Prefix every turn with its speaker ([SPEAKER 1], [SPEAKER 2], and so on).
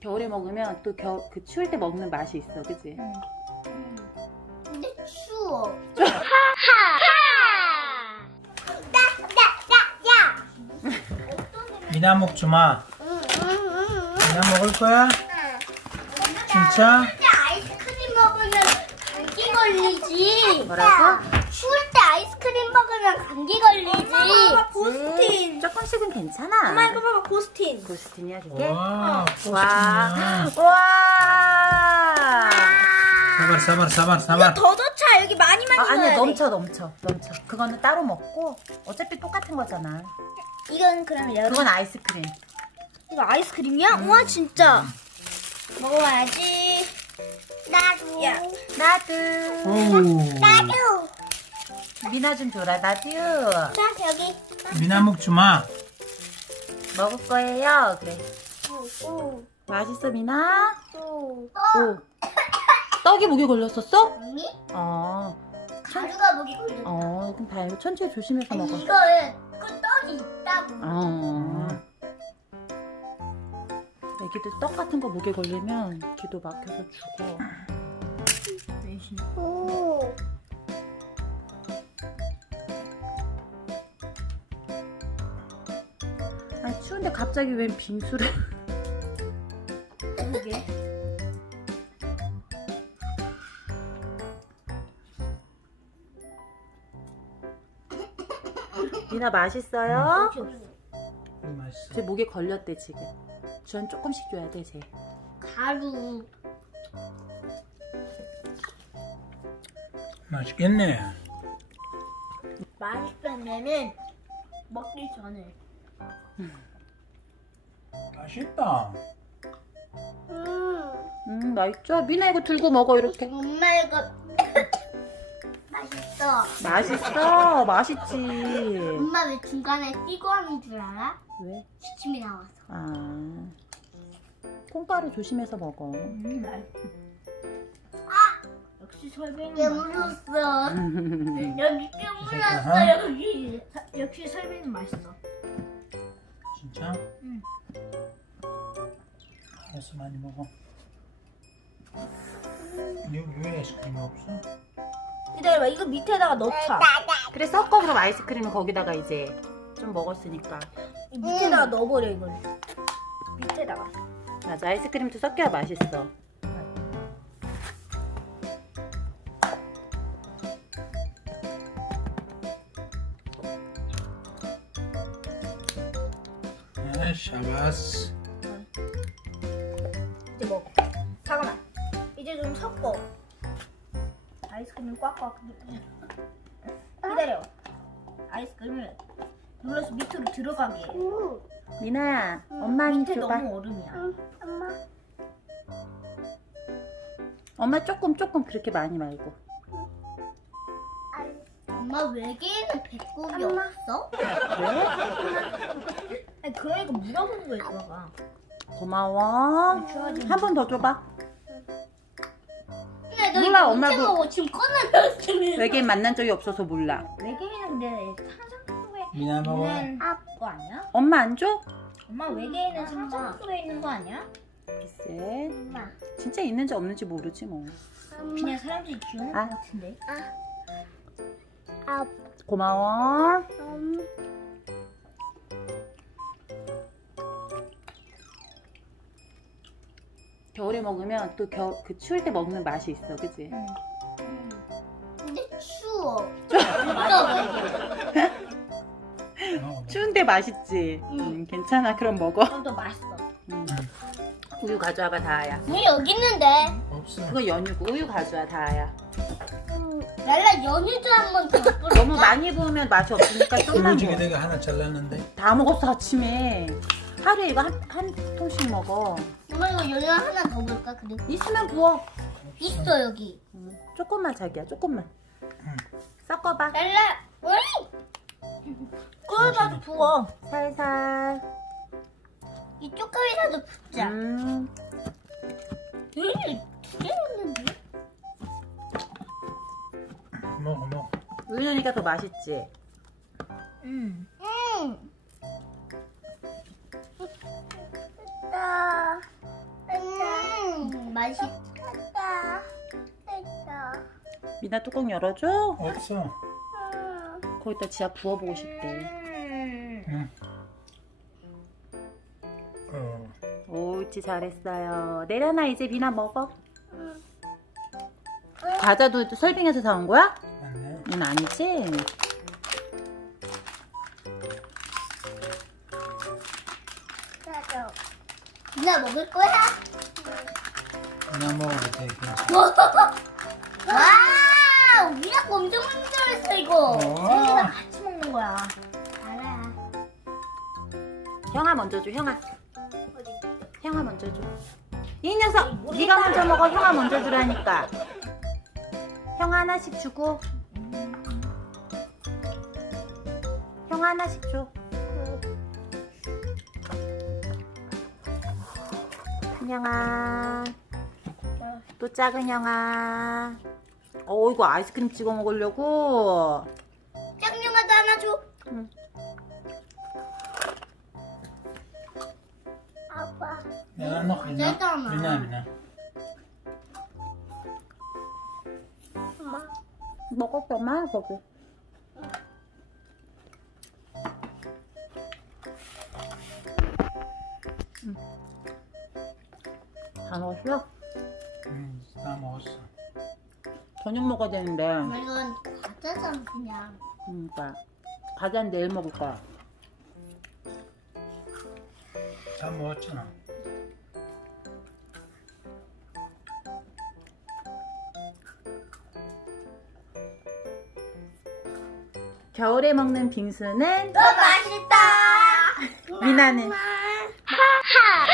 [SPEAKER 1] 겨울에 먹으면 또 그 추울 때 먹는 맛이 있어, 그치?
[SPEAKER 2] 근데 추워.
[SPEAKER 3] 미나 먹지 마. 미나 먹을 거야? 진짜?
[SPEAKER 2] 추울 때 아이스크림 먹으면 감기 걸리지.
[SPEAKER 1] 뭐라고?
[SPEAKER 2] 추울 때 아이스크림 먹으면 감기 걸리지.
[SPEAKER 4] 고스틴.
[SPEAKER 1] 조금씩은 괜찮아.
[SPEAKER 4] 엄마 이거 봐봐 고스틴.
[SPEAKER 1] 고스틴이야, 그게?
[SPEAKER 3] 와,
[SPEAKER 1] 와.
[SPEAKER 3] 고스틴이야.
[SPEAKER 1] 와.
[SPEAKER 3] 사발.
[SPEAKER 4] 더 넣자. 여기 많이
[SPEAKER 1] 아, 아니야,
[SPEAKER 4] 넣어야 돼.
[SPEAKER 1] 넘쳐. 그거는 따로 먹고 어차피 똑같은 거잖아.
[SPEAKER 4] 이건 그러면 여름.
[SPEAKER 1] 그건 아이스크림.
[SPEAKER 4] 이거 아이스크림이야? 우와 진짜. 먹어봐야지.
[SPEAKER 2] 나도.
[SPEAKER 4] 야.
[SPEAKER 1] 나도.
[SPEAKER 2] 나도.
[SPEAKER 1] 미나 좀 줘라, 나도.
[SPEAKER 2] 자 여기.
[SPEAKER 3] 미나 먹지 마.
[SPEAKER 1] 먹을 거예요. 그래.
[SPEAKER 2] 오.
[SPEAKER 1] 맛있어, 미나?
[SPEAKER 2] 오.
[SPEAKER 1] 오. 떡이 목에 걸렸었어?
[SPEAKER 2] 언니?
[SPEAKER 1] 어.
[SPEAKER 2] 가루가 목에 걸렸다.
[SPEAKER 1] 그럼 다행이고 천천히 조심해서 먹어.
[SPEAKER 2] 아니 이거는 꿀떡이 있다고.
[SPEAKER 1] 어. 애기들 떡 같은 거 목에 걸리면 기도 막혀서 죽어.
[SPEAKER 2] 오.
[SPEAKER 1] 아니 추운데 갑자기 웬 빙수를?
[SPEAKER 4] 그러게.
[SPEAKER 1] 미나 맛있어요?
[SPEAKER 3] 맛있어.
[SPEAKER 1] 제 목에 걸렸대 지금. 주한 조금씩 줘야 돼 쟤.
[SPEAKER 2] 가루.
[SPEAKER 3] 맛있겠네.
[SPEAKER 4] 맛있다면은 먹기 전에.
[SPEAKER 3] 맛있다.
[SPEAKER 1] 맛있죠? 미나 이거 들고 먹어 이렇게.
[SPEAKER 2] 엄마 이거 맛있어.
[SPEAKER 1] 맛있어, 맛있지.
[SPEAKER 2] 엄마 왜 중간에 띄고 하는 줄 알아?
[SPEAKER 1] 왜?
[SPEAKER 2] 기침이 나와서.
[SPEAKER 1] 아, 콩가루 조심해서 먹어.
[SPEAKER 4] 맛있어. 역시 설빙이
[SPEAKER 2] 깨물었어. 여기 깨물었어
[SPEAKER 3] 아.
[SPEAKER 2] 여기.
[SPEAKER 4] 역시 설빙은 맛있어.
[SPEAKER 3] 진짜?
[SPEAKER 4] 응.
[SPEAKER 3] 알았어, 많이 먹어. 여기 왜 아이스크림 없어?
[SPEAKER 4] 기다려봐. 이거 밑에다가 넣자.
[SPEAKER 1] 그래 섞어 그럼 아이스크림을 거기다가 이제 좀 먹었으니까.
[SPEAKER 4] 이 밑에다가 넣어버려 이걸. 밑에다가.
[SPEAKER 1] 맞아, 아이스크림도 섞여야 맛있어.
[SPEAKER 3] 아, 샤바스.
[SPEAKER 4] 이제 먹어. 잠깐만. 이제 좀 섞어. 아이스크림 꽉꽉. 기다려. 아이스크림을 눌러서 밑으로 들어가게. 해.
[SPEAKER 1] 미나야, 엄마 힘
[SPEAKER 4] 밑에
[SPEAKER 1] 줘봐.
[SPEAKER 4] 너무 얼음이야.
[SPEAKER 2] 엄마.
[SPEAKER 1] 엄마 조금 그렇게 많이 말고.
[SPEAKER 2] 엄마 외계에는 배꼽이 없어?
[SPEAKER 1] 왜?
[SPEAKER 4] 아니 그러니까 물어보는 거야 그거가.
[SPEAKER 1] 고마워. 한 번 더 줘봐.
[SPEAKER 2] 근데 너
[SPEAKER 1] 몰라,
[SPEAKER 2] 이거
[SPEAKER 1] 엄마
[SPEAKER 2] 언제
[SPEAKER 1] 그-
[SPEAKER 2] 먹어? 지금 꺼내놨으면.
[SPEAKER 1] 외계인 만난 적이 없어서 몰라.
[SPEAKER 4] 외계인은 근데 상상 속에
[SPEAKER 3] 미나 먹어.
[SPEAKER 4] 있는 거 아니야?
[SPEAKER 1] 엄마 안 줘?
[SPEAKER 4] 엄마 외계인은 상상 속에 있는 거 아니야?
[SPEAKER 1] 글쎄,
[SPEAKER 2] 엄마.
[SPEAKER 1] 진짜 있는지 없는지 모르지 뭐.
[SPEAKER 4] 그냥 사람들이 기우는
[SPEAKER 1] 아.
[SPEAKER 4] 거 같은데.
[SPEAKER 2] 아,
[SPEAKER 1] 고마워. 겨울에 먹으면 또 그 추울 때 먹는 맛이 있어, 그치?
[SPEAKER 2] 근데 추워.
[SPEAKER 3] 먹어.
[SPEAKER 1] 추운데 맛있지? 괜찮아, 그럼 먹어.
[SPEAKER 4] 좀 더 맛있어.
[SPEAKER 1] 우유 가져와봐, 다아야.
[SPEAKER 2] 우리 여기 있는데.
[SPEAKER 3] 없어.
[SPEAKER 1] 그거 연유고 우유 가져와, 다아야.
[SPEAKER 2] 랄라 연유도 한번 더 뿌려.
[SPEAKER 1] 너무 많이 부으면 맛이 없으니까 좀만
[SPEAKER 3] 이거
[SPEAKER 1] 먹어.
[SPEAKER 3] 내가 하나 잘랐는데.
[SPEAKER 1] 다 먹었어, 아침에. 하루에 이거 한 통씩 먹어.
[SPEAKER 2] 엄마 이거 연유 하나 더 볼까? 그리고
[SPEAKER 1] 있으면 부어.
[SPEAKER 2] 있어 여기.
[SPEAKER 1] 조금만, 자기야, 조금만. 섞어봐.
[SPEAKER 2] 랄라, 우리
[SPEAKER 4] 끓여다도 부어.
[SPEAKER 1] 살살.
[SPEAKER 2] 이 조금이라도 붓자. 연유 두개 넣는데?
[SPEAKER 3] 먹어.
[SPEAKER 1] 우유 넣으니까 더 맛있지?
[SPEAKER 4] 응.
[SPEAKER 2] 나 맛있다. 됐다.
[SPEAKER 1] 미나 뚜껑 열어줘.
[SPEAKER 3] 없어.
[SPEAKER 1] 거기다 지아 부어보고 싶대.
[SPEAKER 3] 응. 어.
[SPEAKER 1] 옳지, 잘했어요. 내려놔, 이제 미나 먹어. 과자도 설빙에서 사온 거야?
[SPEAKER 3] 아니야.
[SPEAKER 1] 응, 아니지?
[SPEAKER 2] 나도.
[SPEAKER 4] 누나 먹을 거야?
[SPEAKER 3] 그냥 먹어도 돼. 괜찮아.
[SPEAKER 4] 와우! 미나가 엄청 힘들었어 이거. 생이랑 같이 먹는 거야.
[SPEAKER 2] 알아.
[SPEAKER 1] 형아 먼저 줘, 형아.
[SPEAKER 2] 어디?
[SPEAKER 1] 형아 먼저 줘. 이 녀석! 네가 먼저 먹어, 형아 먼저 주라니까. 형아 하나씩 주고. 형아 하나씩 줘. 형아. 또 작은 형아. 이거 아이스크림 찍어 먹으려고.
[SPEAKER 4] 짱냥아도 하나 줘.
[SPEAKER 1] 응.
[SPEAKER 2] 아빠.
[SPEAKER 3] Ja, nog een.
[SPEAKER 4] Zet dan maar.
[SPEAKER 3] Mina, Mina.
[SPEAKER 2] 엄마.
[SPEAKER 1] 먹었어, 엄마, 거기. 다 먹었어?
[SPEAKER 3] 다 먹었어.
[SPEAKER 1] 저녁 먹어야 되는데.
[SPEAKER 4] 이건 과자잖아 그냥.
[SPEAKER 1] 그러니까 과자는 내일 먹을 거야.
[SPEAKER 3] 다 먹었잖아.
[SPEAKER 1] 겨울에 먹는 빙수는
[SPEAKER 4] 더 맛있다.
[SPEAKER 1] 미나는
[SPEAKER 2] 하하.